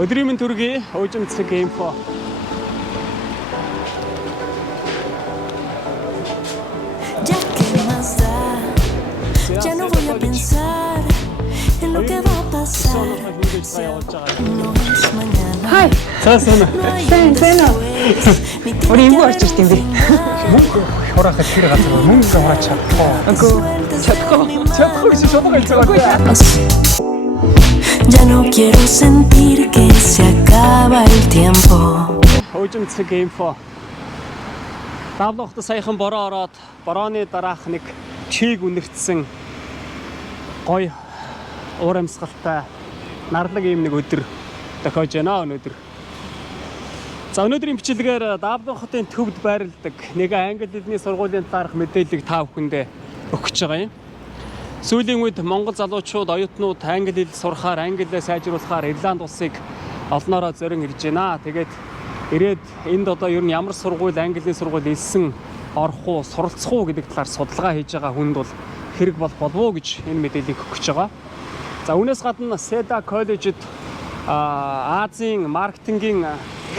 Өдрийн мэнд төргий уужимцэг инфо. Ya no voy a pensar en lo que va a pasar. No es mañana. Hi. Цаасна. Сайн уу? Өөр юм орж ирт юм би. Мөнгө хураахад тэр газар мөнгө хураач чадахгүй. Чадахгүй чи шодог хэлцээ. Ya no quiero sentir que se acaba el tiempo. Уужимцэг инфо. Давлахт саяхан бороо ороод борооны дараах нэг чийг үнэртсэн гой уур амьсгалтай нарлаг юм нэг өдөр тохиож байна өнөөдөр. За өнөөдрийн бичлэгээр Давлан хотын төвд байрладаг нэг англи хэлний сургуулийн дараах мэдээллийг та бүхэндээ өгч байгаа юм. Сүүлийн үед Монгол залуучууд оюутнууд англи хэл сурахаар, англиээ сайжруулахаар Ирланд улсыг олноороо зорин ирж байна. Тэгээд ирээд энд одоо ер нь ямар сургууль, английн сургууль элсэн орох уу, суралцах уу гэдэг талаар судалгаа хийж байгаа хүнд бол хэрэг болов уу гэж энэ мэдээллийг өгч байгаа. За үүнээс гадна Seda коллежид Азийн маркетингийн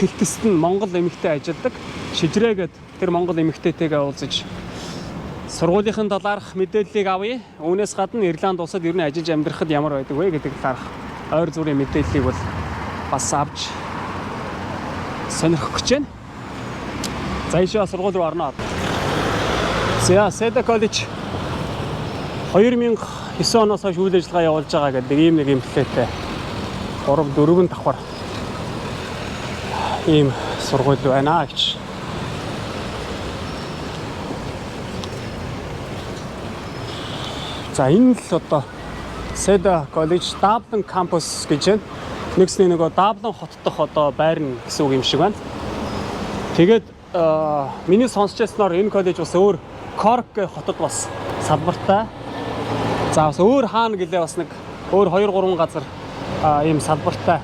хэлтэст нь Монгол эмэгтэй ажилладаг. Шижрээгээд тэр Монгол эмэгтэйтэйгээ уулзаж сургуулийн талаарх мэдээллийг авъя. Үүнээс гадна Ирланд улсад ер нь ажиллаж амьдрахад ямар байдаг вэ гэдэг талаарх ойр зүрийн мэдээллийг бол бас авч сонирхох гэж байна. За ийшээ сургууль руу орноо. За Seda коллеж 2009 оноос хойш үйл ажиллагаа явуулж байгаа гэдэг ийм нэг эмплэтэй 3-4 давхар ийм сургууль байна гэж. За энэ л одоо Seda коллеж Dublin campus гэж байна. Нэгсний нөгөө Dublin хот дох одоо байрна гэсэн үг юм шиг байна. Тэгээд миний сонсчээсноор энэ коллеж бас өөр Cork гэх хотод бас салбартай. За бас өөр хаана гэлээ бас нэг өөр 2-3 газар ийм салбартай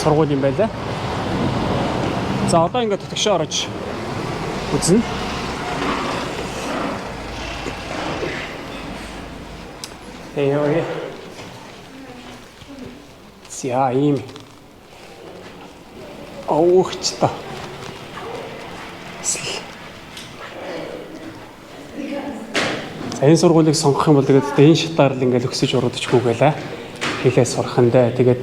сургууль юм байлаа. За одоо ингээд төтгшөө орож үзнэ. Ой. За ийм оогч та. Энэ сургуулийг сонгох юм бол тэгээд энэ шатаар л ингээд өксөж урагдчихгүй гэлээ. Хэлээ сурахандаа тэгээд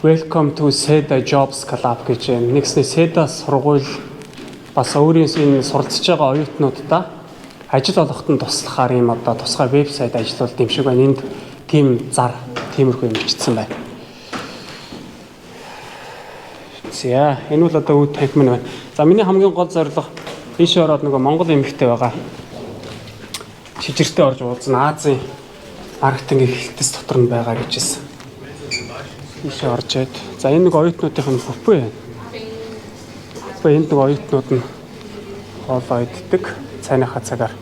Welcome to Seda Jobs Club гэж нэгсний Seda сургууль бас өөрийн энэ суралцж байгаа оюутнуудаа ажил олгоход нь туслахаар юм одоо тусгай вебсайт ажиллуулт юм шиг байна. Энд тийм зар тиймэрхүү юм бичсэн байна. За энэ бол одоо үе танхим байна. За миний хамгийн гол зорилго ийшээ ороод нөгөө Монгол эмэгтэй байгаа. Шижиртэй орж уулзна. Азийн маркетингийн хэлтэс дотор нь байгаа гэжсэн. Ийшээ орж ээд. За энэ нэг оюутнуудын бүпэ байна. Бүпэ энд нэг оюутнууд нь хоолоо иддэг. Цайныхаа цагаар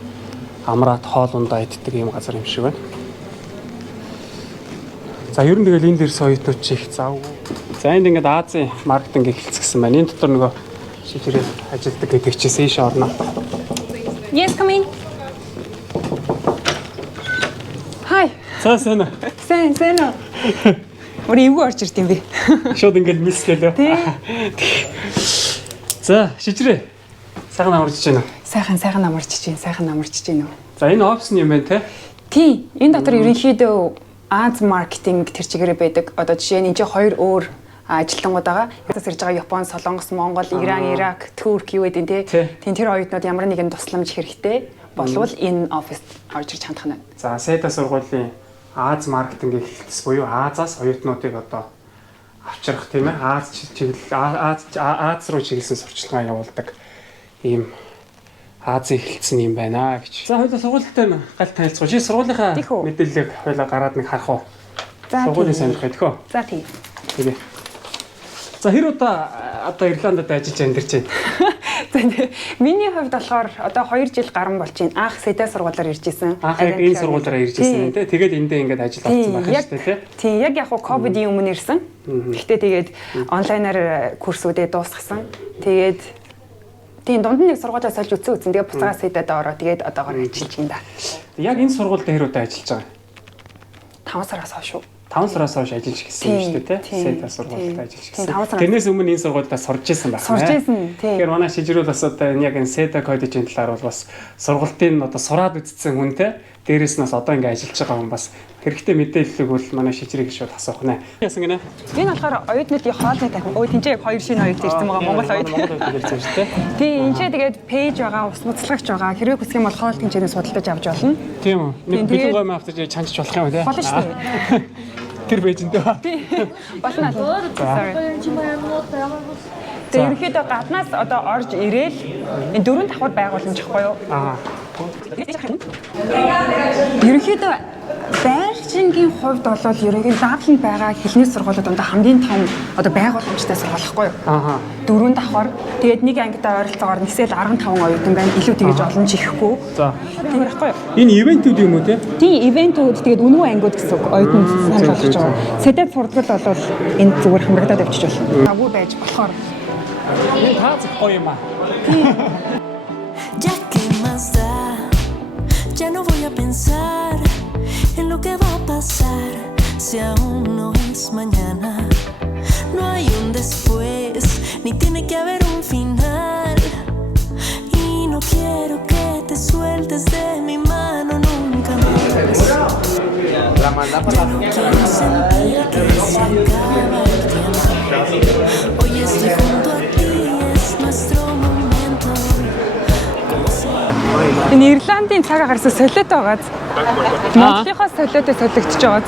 амраад хоол ундаа иддэг юм газар юм шиг байна. За ер нь тэгэл энд ирсэн оюутнууд чи их зав. За энд ингээд Азийн маркетинг эхэлсэн байна. Энэ дотор нөгөө шижирээр ажилладаг гэдэг чийсэн ийш орно. Yes, come in. Hi. Сайн уу? Сайн уу? Өөр юу орж ирт юм бэ? Шууд ингээд мис гэлээ. За шижирээ. Сайхан амарч байна уу? Сайхан амарч байна уу? За энэ офисны юм байна те? Тий, энэ дотор ерөнхийдөө Аз маркетинг тэр чигээрээ байдаг. Одоо жишээ нь энэ хоёр өөр ажилтнууд байгаа. Ятас ирж байгаа Япон, Солонгос, Монгол, Иран, Ирак, Турк юу гэдэг нь те. Тэр оюутнууд ямар нэгэн тусламж хэрэгтэй болвол энэ оффист орж ирж хандах нь. За Seda сургуулийн Аз маркетингийн хэлтэс буюу Азаас оюутнуудыг одоо авчрах тийм ээ. Аз руу чиглэсэн сурчлагаа явуулдаг ийм Азийн хэлтсэн юм байна гэж. За хоёулаа сургуультай галт танилцгоо. Чи сургуулийнхаа мэдээллийг хоёулаа гараад нэг харах уу? За сургуулийн сонирхох тэхөө. За тийм. Тэгээ. За хэр удаа одоо Ирландд ажиллаж амьдарч байна? За миний хувьд болохоор одоо 2 жил гарсан болж байна. Анх Seda сургуулиар ирж исэн. Анх яг энэ сургуулиараа ирж исэн тийм. Тэгээд эндээ ингээд ажил авсан байх шүү дээ тийм. Тийм яг ковидын өмнө ирсэн. Гэхдээ тэгээд онлайнаар курсүүдээ дуусгасан. Тэгээд тийм дунд нь нэг сургуулиас олж үтсэн. Тэгээд буцаага Seda-д ороо. Тэгээд одоогоор ажиллаж байна да. Яг энэ сургуульд хэр удаа ажиллаж байгаа? 5 сараас хойш шүү. 5 сараас хойш ажиллаж гисэн юм шүү дээ тий. Сэдэ сургуульд ажиллаж гисэн. Тэрнээс өмнө энэ сургуульдаа сурж исэн байна. Сурж исэн тий. Тэгэхээр манай шижрүүл бас одоо яг энэ сэдэ кодичийн талаар бол бас сургалтын одоо сураад үзсэн хүн те. Дээрээс нь бас одоо ингэ ажиллаж байгаа хүн бас хэрэгтэй мэдээллийг бол манай шижрийг шууд асуух нэ. Яасан гинэ? Энэ болохоор оюутнуудын хоолны танхим. Өө тэнцээ 2 шинэ оюут ирсэн байгаа Монгол оюут. Хэлсэн шүү дээ. Тий, энэ ч тэгээд пэйж байгаа, ус буцалгагч байгаа. Хэрвээ хүсэх юм бол хоол тэнцээрээ судалдаж авч болно. Тийм үү. Нэг бэлэн гомь автаж чанчж болох юм те. Болно шүү дээ. Тэр бэжэндээ. Тий. Болно. Тэгээд ерөнхийдөө гаднаас одоо орж ирээл энэ 4 давхар байгууламж ихгүй юу? Аа. Ерөнхийдөө байршингийн хувьд бол ерөнхийдөө дадланд байгаа хэлний сургуулиуд дондоо хамгийн том одоо байгууламжтай сургуулихгүй юу? Аа. 4 давхар. Тэгээд нэг ангидаа ойролцоогоор нисэл 15 оюутан байна. Илүү тэгэж олон чихгүй. За. Тийм байхгүй юу? Энэ ивентүүд юм уу те? Тийм ивентүүд тэгээд үнэн ангиуд гэсэн үг оюутан санал болгож байгаа. Сэдэд суртал бол энэ зүгээр хамрагдаад авчиж болно. Агуу байж болохоор Энэ таац гоё юм аа. Ya que más da, ya no voy a pensar en lo que va a pasar si aún no es mañana. No hay un después, ni tiene que haber un final. Y no quiero que te sueltes de mi mano nunca más. Ya no quiero sentir que se acaba el tiempo. Hoy estoy junto a ti, es nuestro momento. энэ Ирландын цаг агараас солиот байгаад Монголынхаас солиотой солигдож байгаад.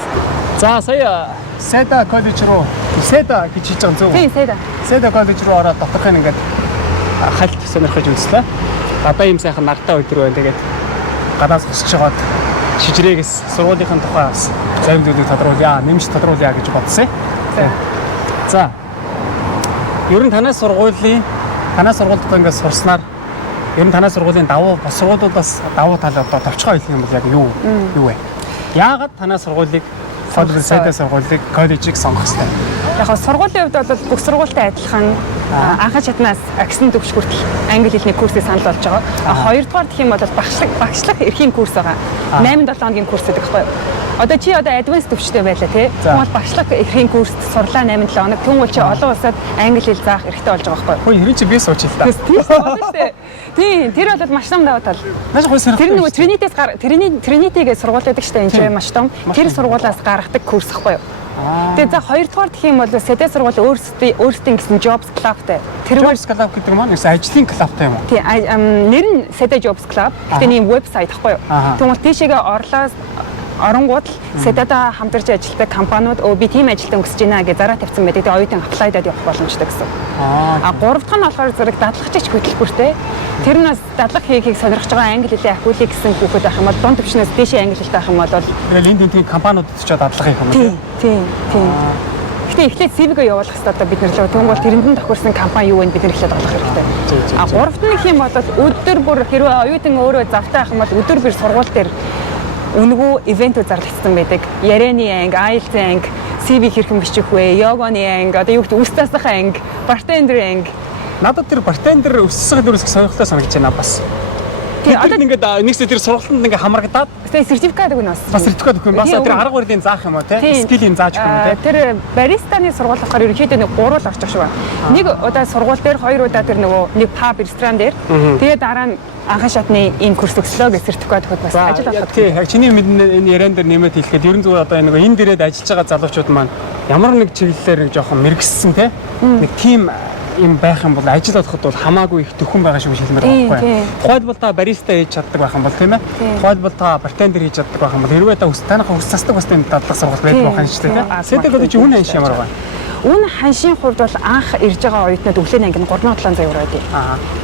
За сая Сэдэ коллеж руу Сэдэ гэж хийж байгаа зүг. Тийм Сэдэ. Сэдэ коллеж руу ороод дотоохын ингээд хальт сонирхож үзлээ. Одоо ийм сайхан нартай өдөр байна. Тэгээд гадаас босч жагаад шижрээгээс сургуулийнхын тухай бас зарим зүйлийг тодруулъя, нэмж тодруулъя гэж бодсон. За. Ер нь танаас сургууль ингээд сурснаар ер нь танаас сургуулийн давуу бас сургуулиудаас давуу тал одоо товчгоо хэлэх юм бол яг юу вэ? Яагаад танаас сургуулийг Сэдэ сургуулийг коллежийг сонгох ёстой? Яг нь сургуулийн хувьд бол бүх сургуультай адилхан анхан шатнаас аксны төвч хүртэл англи хэлний курсыг санал болж байгаа. Хоёрдугаар гэх юм бол багшлах эрхийн курс байгаа. 8-7 хоногийн курс гэдэг байхгүй юу? Одоо чи advanced төвчтэй байлаа тий. Тэгвэл багшлах эрхийн курст сурлаа 8-7 хоног. Тэгвэл чи олон улсад англи хэл заах эрхтэй болж байгаа байхгүй юу? Хөөе, хэрэг чи би сууч л та. Тийм болно шүү дээ. Тийм, тэр бол маш том давуу тал. Маш гоё сонирхолтой. Тэр нөгөө Trinity гэж сургууль байдаг шүү дээ. Энд чинь маш том. Тэр сургуулиас гаргадаг курс байхгүй юу? Тэгээд за хоёрдугаар гэх юм бол Сэдэ сургууль өөрсдийн гэсэн Jobs Clubтай. Тэр Jobs Club гэдэг нь ерөөс ажлын клубтай юм уу? Тийм, нэр нь Сэдэ Jobs Club. Гэтэ ийм вебсайт байхгүй юу? Тэгвэл тийшээгээ оронгууд л Сэдэдээ хамтарч ажилладаг компаниуд би тийм ажилтан өсөж байна гэж зараа тавьсан байдаг. Тэгээд оюутан аплайдад явах боломжтой гэсэн. Гурав дахь нь болохоор зэрэг дадлагчч хөтөлбөртэй. Тэр нь бас дадлаг хийхийг сонирхож байгаа англи хэлээ ахиулъя гэсэн хүүхэд байх юм бол дунд төвчнөөс дээшээ англи хэлтэй байх юм бол тэгэл энд тийм компаниудад ч дадлага хийх юм уу? Тийм. Гэтэ эхлээд CV-г явуулах хэрэгтэй одоо бид нэрлээ. Тэгвэл тэрэнд тохирсон компани юу вэ бид нэр эхлээд олох хэрэгтэй. Гуравт нь гэх юм бол өдөр бүр хэрвээ оюутан өөрөө завтай байх юм бол өдөр бүр сургууль дээр үнгүү ивентүүд зарлагдсан байдаг. Ярианы анги, IELTS анги, CV хэрхэн бичих вэ? Йоганы анги, одоо юу гэдэг үс засах анги, бартендер анги. Надад тэр бартендер өссөх дөрөсөх сонирхолтой санагдаж байна бас. Тийм одоо ингээд нэгсээ тэр сургалтанд ингээд хамрагдаад сертификат өгнө бас. Бас сертификат өгөх юм. Бас тэр арга барилын заах юм уу те? Скиллийн зааж өгөх юм те? Тэр баристаны сургууль болохоор ерөнхийдөө нэг 3 л орчих шиг байна. Нэг удаа сургууль дээр 2 удаа тэр нөгөө нэг паб ресторан дээр тэгээд дараа нь анхан шатны энэ курс өглөө гэж сертификат өгөхөд бас ажил авах. Тийм. Яг чиний мэднэ энэ яриан дээр нэмээд хэлэхэд ерөн зүгээр одоо энэ энэ дээрээд ажиллаж байгаа залуучууд маань ямар нэг чиглэлээр нэг жоохон мэрэгссэн те? Нэг тим юм байх юм бол ажил олоход бол хамаагүй их төхөн байгаа шүү хэлмээр байгаа байхгүй юу. Тухайлбал та бариста хийж чаддаг байх юм бол тийм ээ. Тухайлбал та бартендер хийж чаддаг байх юм бол хэрвээ та танайхаа хүс засдаг бас тийм дадлаг сургалт байдаг байх юм шүү дээ тийм. Сэдэ гэдэг чинь үн ханш ямар байгаа. Үн ханшийн хувьд бол анх ирж байгаа оюутнууд өглөөний анги нь 3700 евро байдаг.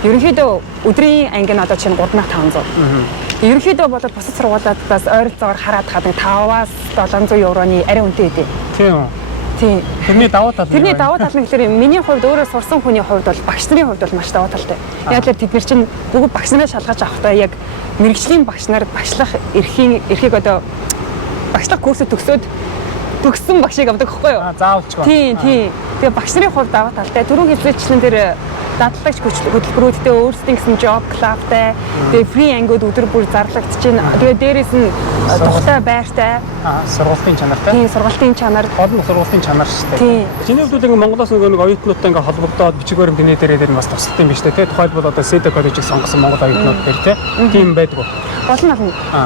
Ерөнхийдөө өдрийн анги нь одоо чинь 3500. Ерөнхийдөө бол бусад сургуулиудаас ойролцоогоор хараад хаад 5-аас 700 евроны арай үнэтэй байдаг. Тийм үү. Тийм. Тэрний давуу тал нь гэхээр миний хувьд өөрөө сурсан хүний хувьд бол багш нарын хувьд бол маш давуу талтай. Яг л тэд нар чинь бүгд багш нараа шалгаж авахдаа яг мэрэгжлийн багш нар багшлах эрхийг одоо багшлах курсыг төгссөн багшийг авдаг байхгүй юу? Заавалчгүй. Тийм. Тэгээ багш нарын хувьд давуу талтай. Түрүүн хэлжсэн тэр дадлagч хөтөлбөрүүдтэй өөрсдийн гэсэн job clubтай тэгээ free ангиуд өдөр бүр зарлагдаж байна. Тэгээ дээрээс нь тухтай байртай сургуулийн чанартай. Тийм сургуулийн чанар. Гол нь сургуулийн чанар шүү дээ. Тийм. Чиний хувьд ингээ Монголоос нэг оюутнуудтай ингээ холбогдоод бичиг баримтны дээр бас туслах юм биш үү те. Тухайлбал одоо SETA коллежийг сонгосон монгол оюутнууд дээр те. Тийм байдаг уу? Гол нь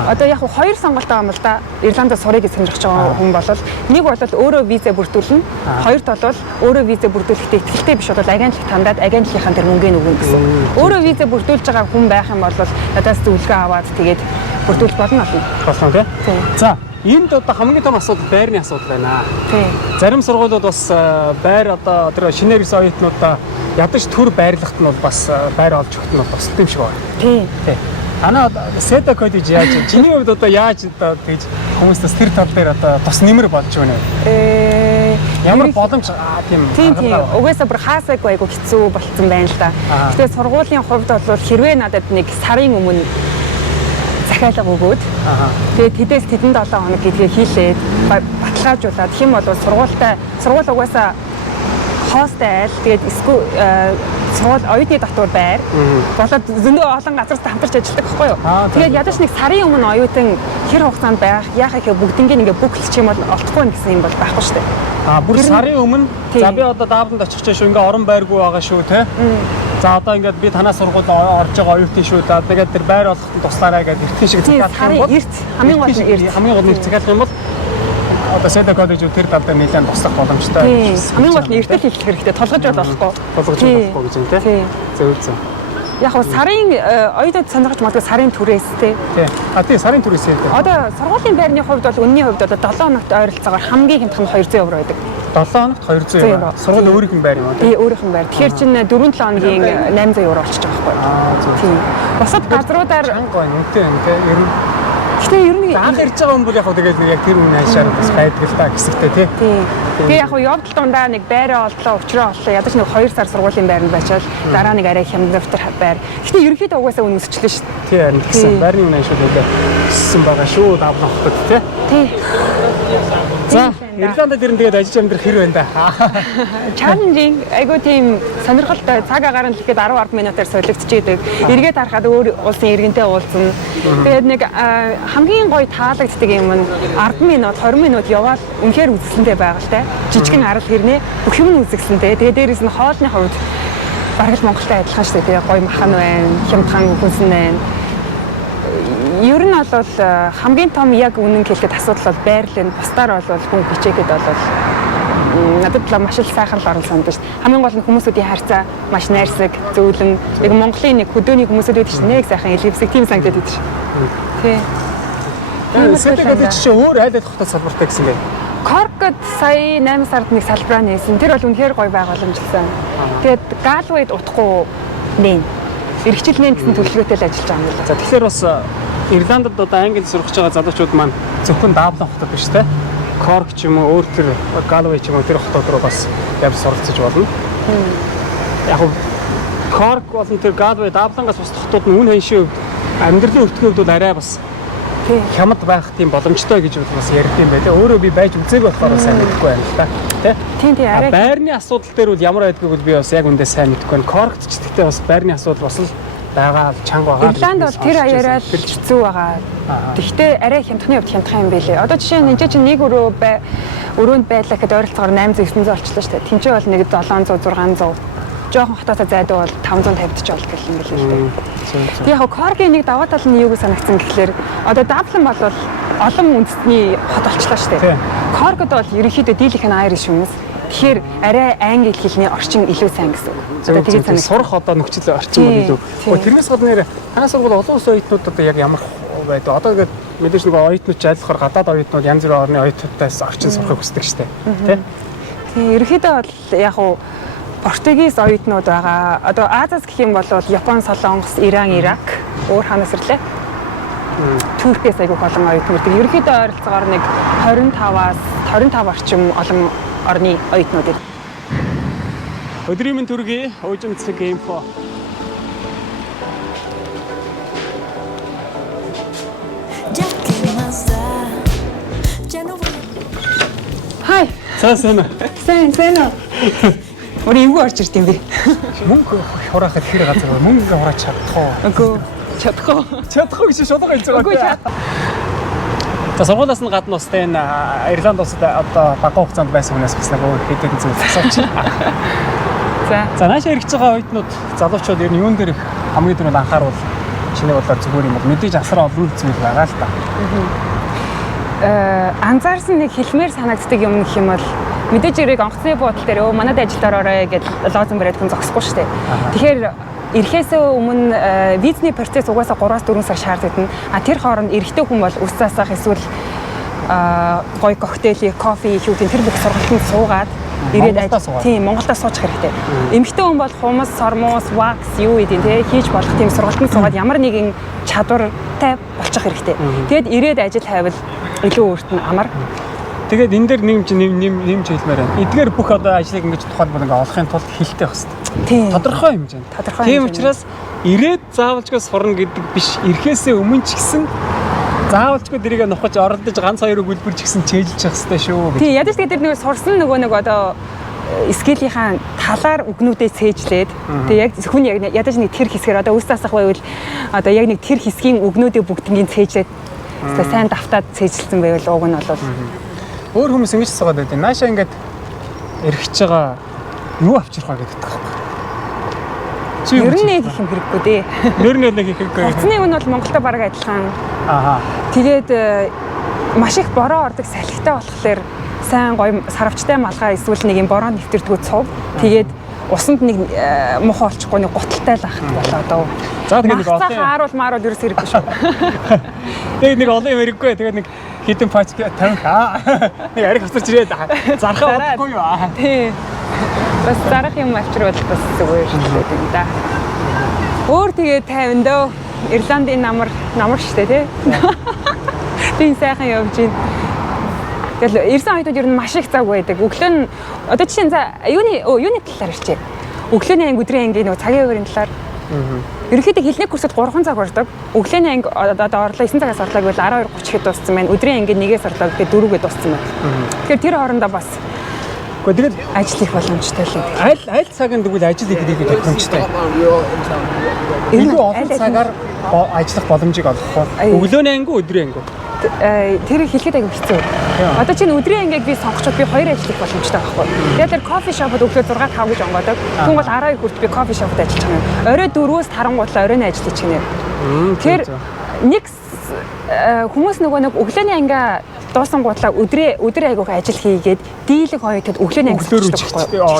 одоо яг хоёр сонголт байгаа юм л да. Ирландд сурыг сонирхож байгаа хүн бол нэг бол өөрөө виза бүрдүүлнэ. Хоёрт бол өөрөө виза бүрдүүлэхдээ ихтэй биш бол агентлаг тандаад агентлагийнхаа тэр мөнгөний өгнө гэсэн. Өөрөө виза бүрдүүлж байгаа хүн байх юм бол надаас зөвлөгөө аваад тэгээд бүрдүүлж болно болно. Болно тий. За, энд одоо хамгийн том асуудал байрны асуудал байна. Тий. Зарим сургуулиуд бас байр одоо тэр шинээр ирсэн оюутнуудаа ядаж төр байрлагт нь бол бас байр олж өгөх нь бол бас тийм шиг байна. Тий. Тий. Ана SETA коллеж яаж чиний хувьд одоо яаж одоо тэгж хүмүүстээс тэр тал дээр одоо бас нэмэр болж байна вэ? Ямар боломж тийм угаасаа бүр хаасаагүй айгу хэцүү болцсон байна л да. Гэтэ сургуулийн хувьд бол хэрвээ надад нэг сарын өмнө захиалга өгөөд тэгээд тэдээс тэдэн 7 хоног гэдгээ хийлээд баталгаажуулаад хэм бол сургууль угаасаа хоостай айл тэгээд сургууль оюутны дотор байр болоод зөндөө олон газартай хамтарч ажилладаг байхгүй юу. Тэгээд ядаж нэг сарын өмнө оюутан хэр хугацаанд байх яахаа гэх бүгднийг ингээ бүгэлч юм бол олдохгүй гэсэн юм бол байхгүй шүү дээ. Бүр сарын өмнө за би одоо даавранд очих гэж шүү ингээ орон байргүй байгаа шүү те. За одоо ингээд би танаа сургууль орж байгаа оюутан шүү да. Тэгээд тэр байр олоход туслаарай гэдэг эртхэн шиг захиалах юм бол хамгийн гол нь захиалах юм бол одоо SETA коллеж тэр талдаа нэлээд туслах боломжтой. Хамгийн гол нь эртэл хэлэх хэрэгтэй. Толгож болохгүй. Толгож болохгүй гэж юм те. Зөв. Яг нь сарын оюутнууд сонирхож магадгүй сарын түрээс те. Тийм сарын түрээс те. Одоо сургуулийн байрны хувьд бол үнэний хувьд одоо 7 хоногт ойролцоогоор хамгийн хямдхан 200 евро байдаг. 7 хоногт 200 евро. Сургууль өөрийнх нь байр юм уу? Тийм өөрийнх нь байр. Тэгэхээр чинь 4-7 хоногийн 800 евро болчихж байгаа байхгүй юу? Тийм. Бусад газруудаар чанга байна үнэтэй юм те. Ер нь гэхдээ ер нь анх ирж байгаа хүн бол яг тэгээд яг тэр үнэ хайшаар бас байдаг л та хэсэгтэй тий. Тэгээ яг явдал дундаа нэг байраа олдлоо, өчрөө оллоо. Ядаж нэг 2 сар сургуулийн байранд бачаад дараа нэг арай хямдвар байр. Гэхдээ ерөнхийдөө угаасаа үнэ өсчлээ шүү дээ. Тий харин тэгсэн байрны үнэ шүү дээ. Өссөн байгаа шүү давлахтад тий. Тий. За, Ирландд ирэн тэгээд ажиж амьдрах хэр байна да. Challenging айгуу тийм сонирхолтой цаг агаар нь л ихэд 10 минутаар солигдчихийдэг. Эргээд харахад өөр улсын иргэнтэй уулзна. Тэгээд нэг хамгийн гоё таалагддаг юм нь 10 минут 20 минут яваад үнэхээр үзэсгэлэнтэй байгальтай. Жижигэн арал хэрнээ бүх юм нь үзэсгэлэнтэй. Тэгээд дээрээс нь хоолны хувьд бараг л Монголтай адилхан шүү дээ. Гоё махан байна, хямдхан хүнсэн байна. Ер нь бол хамгийн том яг үнэн хэлэхэд асуудал бол байрлал. Бусдаар бол хүн бичээгээд бол надад л маш их сайхан л орон сандаж шүү дээ. Хамгийн гол нь хүмүүсүүдийн харьцаа маш найрсаг, зөөлөн. Яг Монголын нэг хөдөөний хүмүүсүүд байдаг шүү. Нэг сайхан элевсэг тийм санагдаад байдаг шүү. Тий. SETA коллеж чи өөр айл дахтай салбартай гэсэн бэ? Cork-д сая 8 сард нэг салбараа нээсэн. Тэр бол үнэхээр гоё байгууламжлсан. Тэгээд Galway-д утахгүй нээн. Иргэжлэнэ гэсэн төлөвлөгөөтэй л ажиллаж байгаа юм байна. За тэгэхээр бас Ирландд одоо Англид сурах байгаа залуучууд маань зөвхөн Даблин хотод биш те. Cork ч юм уу өөр тэр Galway ч юм уу тэр хотод руу бас явж суралцж болно. Яг нь Cork болон тэр Galway Даблингаас бас хотууд нь үн ханшийн хувьд амьдралын өртгөний хувьд бол арай бас хямд байх тийм боломжтой гэж бас ярьд юм байлаа. Өөрөө би байж үзээгүй болохоор сайн мэдэхгүй байна л да. Тийм арай байрны асуудал дээр бол ямар байдгийг би бас яг үндэ сайн мэдэхгүй байна. Cork ч гэхдээ бас байрны асуудал бас л байгаа чанга байгаа. Ирланд бол тэр аяараа л хэцүү байгаа. Гэхдээ арай хямдхны хувьд хямдхан юм байлээ. Одоо жишээ нь энэ чинь нэг өрөөнд байлаа гэхэд ойролцоогоор 800-900 болчихлоо шүү дээ. Тэмцээ бол нэг 700-600. Жохон хотоосоо зайдаг бол 550 ч болдог юм билээ л дээ. Тэгээ яг Cork-ийн нэг даваа тал нь юу гэж санагдсан гэхэлэр одоо Dublin бол олон үндэстний хот болчихлоо шүү дээ. Cork-д бол ерөнхийдөө дийлэх нь Irish хүмүүс. Тэгэхээр арай англи хэлний орчин илүү сайн гэсэн үг. Одоо тэгээд санагдсан. Сурах одоо нөхцөл орчин бол илүү. Тэрнээс гадна танаас сургууль олон улсын оюутнууд одоо яг ямар байдаг. Одоо ингээд мэдээж нэг оюутнууд ч айлхаар гадаад оюутнууд янз бүрийн орны оюутнуудаас орчин сурахыг хүсдэг шүү дээ. Тийм ерөнхийдөө бол яг Португиз оюутнууд байгаа. Одоо Азиас гэх юм бол Япон, Солонгос, Иран, Ирак өөр ханаас ирлээ. Туркээс айгүй олон оюутнууд. Ерөнхийдөө ойролцоогоор нэг 25 орчим олон орны оюутнууд ир. Өдрийн мэнд төргий уужимцэг инфо. Хай. Сайн. Сайн. Өөр эвгүй орж ирд юм бэ? Мөнгө хураахад хэр газар вэ? Мөнгө хураач чадахгүй. Үгүй чадахгүй. Чадахгүй гэж шударга хэлж байгаа. Үгүй чад. За сургуулиас нь гадна устай энэ Ирланд улсад одоо багаан хугацаанд байсан хүнээс бас нэг хэдэн зүйл асууч. За наашаа ирж байгаа оюутнууд залуучууд ер нь юун дээр их хамгийн түрүүнд анхааруул чиний бодлоор зүгээр юм бол мэдээж асар олон зүйл байгаа л та. Анзаарсан нэг хэлмээр санагддаг юм гэх юм бол мэдээж ирэх онгоцны буудлын дээр өө манад ажилдаар орой гэж лозон бариад хүн зогсохгүй шүү дээ. Тэгэхээр ирэхээс өмнө визний процесс угаасаа 3-4 сар шаарддаг. Тэр хооронд эрэгтэй хүн бол ус засах эсвэл гоё коктейл, кофе хийх тэр бүх сургалтанд суугаад ирээд тийм Монголдо суучих хэрэгтэй. Эмэгтэй хүн бол хумс, сормоос, вакс юу гэдэг те хийж болох тийм сургалтанд суугаад ямар нэгэн чадвартай болчих хэрэгтэй. Тэгэд ирээд ажил хайвал илүү өөрт нь амар. Тэгээд энэ дээр нэмж хэлмээр байна. Эдгээр бүх одоо ажлыг ингэж тухайлбал ингээ олохын тулд хилтэй байх хэрэгтэй. Тийм. Тодорхой хэмжээнд. Тийм учраас ирээд заавалжгүй сурна гэдэг биш. Ирэхээсээ өмнө ч гэсэн заавалжгүй дэрийг нухаж оролдож ганц хоёр өгүүлбэр ч гэсэн чэйжилж явах хэрэгтэй шүү. Тийм. Ядаж тэгээд нэг сурсан нөгөө нэг одоо скиллийнхаа талаар үгнүүдээ цээжлээд тэгээ яг хүн яг ядаж нэг тэр хэсгээр одоо ус засах байвал одоо яг нэг тэр хэсгийн үгнүүдээ бүгднийг цээжлээд сайн давтаад цээжилсэн байвал уг нь бол өөр хүмүүс ингэж суугаад байдаг. Наашаа ингээд эргэж байгаа юу авчрах вэ гэдэг таахгүй. Ер нь нэг их юм хэрэггүй дээ. Ер нь нэг их хэрэггүй. Хувцсны үн бол Монголтой бараг адилхан. Ааха. Тэгээд маш их бороо ордог салхитай болохоор сайн гоё сарвчтай малгай эсвэл нэг юм бороо нэвтэрдгүү цув. Тэгээд усанд нэг муухай олчихгүй нэг гуталтай л ахт болоо дөө. За тэгээд нэг олон хааруул мааруул ерөөс хэрэггүй шүү. Тэгээд нэг олон юм хэрэггүй. Тэгээд нэг хитэн пач 50 нэг ариг хацарч ирээд зархаа болохгүй юу аа. Тий. Бас зарах юм авчрвал бас зүгээр шүү дээ юм да. Өөр тэгээд 50 дөө Ирландын намар штэ тий. Тийм сайхан явж байна. Тэгэл ирсэн оюутнууд ер нь маш их цаг байдаг. Өглөө нь одоо жишээ нь за юуны талаар ирчээ. Өглөөний анги өдрийн анги нөгөө цагийн хувийн талаар. Ерөнхийдөө хэлний курсад 3 цаг ордог. Өглөөний анги одоо орлоо 9 цагаас орлоо гэвэл 12:30-д дууссан байна. Өдрийн анги 1-ээс орлоо гэхэд 4-гээ дууссан байна. Тэгэхээр тэр хоорондоо бас тэгээд ажил их боломжтой л. Аль цагийн тэгвэл ажил их боломжтой. Илүү олон цагаар ажиллах боломжийг олох уу? Өглөөний анги өдрийн анги. Тэр хэлэхэд аягүй хэцүү. Одоо чинь өдрийн ангиг би сонгочод би 2 ажил их боломжтой байхгүй. Тэгээд тэр кофе шопод өглөө 6-5 гэж онгодог. Хүн бол 12 хүртэл би кофе шопод ажиллаж байгаа юм. Орой 4-өөс 5 оройн ажиллаж чинь. Тэр нэг хүмүүс нөгөө нэг өглөөний ангиа дуусан гутлаа өдөр айгүйх ажил хийгээд дийлэг хоёртод өглөөний анги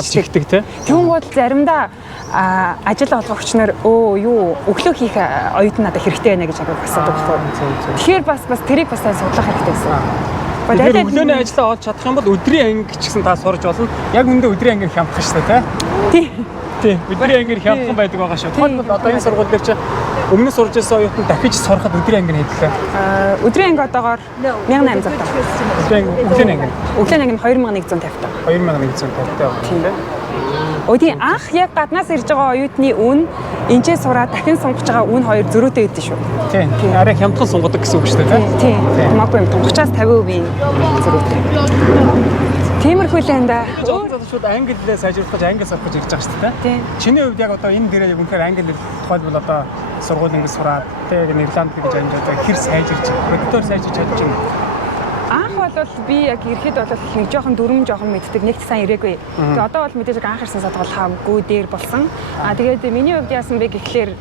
чихдэг тий. Тэгүн гол заримдаа ажил олгогч нар өглөө хийх оюутан надад хэрэгтэй байна гэж асуудаг байхгүй. Тэгэхээр бас тэрийг бас судлах хэрэгтэй гэсэн. Тэгэхээр өглөөний ажлаа олж чадах юм бол өдрийн анги ч гэсэн та сурж болно. Яг үндэ өдрийн ангиг хямдах шүү дээ тий. Тий. Өдрийн ангиг хямдхан байдаг байгаа шүү. Тухайлбал одоо энэ сургууль дээр чи өмнө сурж байсан оюутан дахиж сороход өдрийн анги хэдлээ. Өдрийн анги одоогоор 1800 таа. Өглөөний анги. Өглөөний анги 2150 таа. 2150 таа. Тийм. Өдий анх яг гаднаас ирж байгаа оюутны үн энэчээ сураад дахин сонгож байгаа үн хоёр зөрүүтэй байдсан шүү. Тийм. Арай хямдхан сунгодог гэсэн үг шүү дээ. Тийм. Хамаагүй юм. 30-аас 50% зөрүүтэй. Тиймэрхүү л энэ да. Залуучууд англи хэлээ сайжруулах гэж англи сурах гэж ирж байгаа шүү дээ. Тийм. Чиний хувьд яг одоо энэ дээрээ яг үнэхээр англи хэл тухайлбал одоо сургууль ингэ сураад тэгээд Ирланд гэж амжаад хэр сайжирч, өдөр сайжирч чадж байна. Анх бол би яг ирэхэд бол нэг жоохон дүрм жоохон мэддэг, нэг сайн ирээгүй. Тэгээ одоо бол мэдээж анх ирсэн сад бол хавгүй дээр болсон. Тэгээд миний хувьд яасан бэ гэхлээр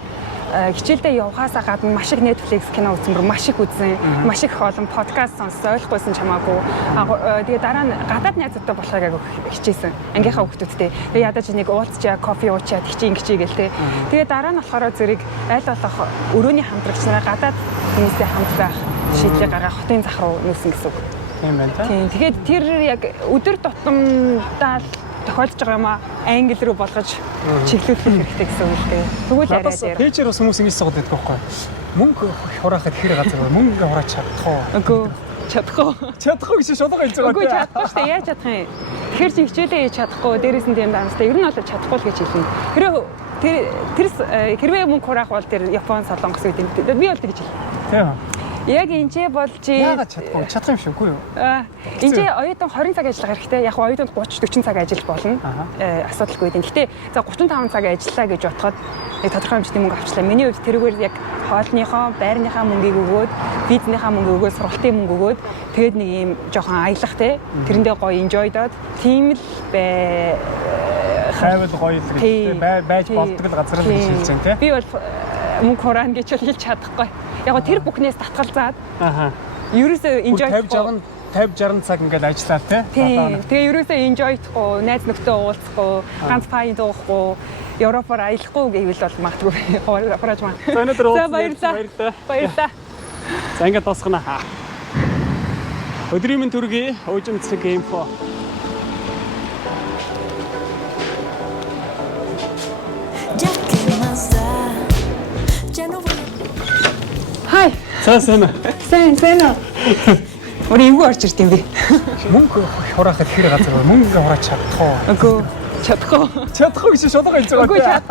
хичээлдээ явхаасаа гадна маш их Netflix кино үзсэн, маш их үзсэн, маш их олон подкаст сонссон, ойлгохгүйсэн чамаагүй. Тэгээ дараа нь гадаад найзуудтай болохыг агай хичээсэн. Ангийнхаа хүүхдүүдтэй. Тэгээ ядаж нэг уулзчаа, кофе уучаад хичээ гэлтэй. Тэгээ дараа нь болохоор зэрэг аль болох өрөөний хамтрагч нараа гадаад хүмүүстэй хамт байх шийдлийг гаргах хотын зах руу нүүсэн гэсэн үг. Тийм байна та. Тийм. Тэгээд тэр яг өдөр тутамдаа тохиолдож байгаа юм англи руу болгож чиглүүлэх хэрэгтэй гэсэн үг л дээ. Тэгвэл арай дээр. Пэйжээр бас хүмүүс ингэж суугаад байдаг байхгүй. Мөнгө хураахад хэр газар вэ? Мөнгө хураач чадах уу? Үгүй чадахгүй. Чадахгүй гэж шударга хэлж байгаа. Үгүй чадахгүй шүү дээ. Яаж чадах юм? Тэгэхээр чи хичээлээ хийж чадахгүй, дээрээс нь тийм дамжтай. Ер нь бол чадахгүй л гэж хэлнэ. Тэр хэрвээ мөнгө хураах бол тэр Япон, Солонгос гэдэг юм. Би бол тэгж хэлнэ. Тийм. Яг энэ бол чи Яагаад чадахгүй? Чадах юм шиг үгүй юу? энэ оюутан 20 цаг ажиллах хэрэгтэй. Яг оюутан 30 40 цаг ажиллаж болно. Асуудалгүй дээ. Гэхдээ за 35 цаг ажиллаа гэж бодоход яг тодорхой хэмжээний мөнгө авчлаа. Миний хувьд тэрүүгээр яг хоолныхоо, байрныхаа мөнгийг өгөөд, визнийхаа мөнгө өгөөд, сургалтын мөнгө өгөөд тэгээд нэг юм жоохон аялах те. Тэрэндээ гоё enjoy-дод тийм л хайвал гоё л гэж байж болдог л газар л гэж хэлж байна те. Би бол мөнгө хураана гэж хэлж чадахгүй. Яг го тэр бүхнээс татгалзаад ерөөсөө enjoy 50 60 цаг ингээд ажиллаа те. Тэгээ ерөөсөө enjoy-хгүй, найз нөхдөд уулзахгүй, ганц пайн дуухгүй, Европоор аялахгүй гэвэл бол магадгүй хурааж маа. За өнөөдөр баярлалаа. За ингээд дуусгана. Өдрийн мэнд төргий Ojimtsig info. Хай. Сайн. Сайн. Өөр эвгүй орж ирд юм бэ? Мөнгө хураахад хэр газар мөнгө хураач чадах уу? Үгүй чадахгүй. Чадахгүй гэж шулууга хэлж байгаа.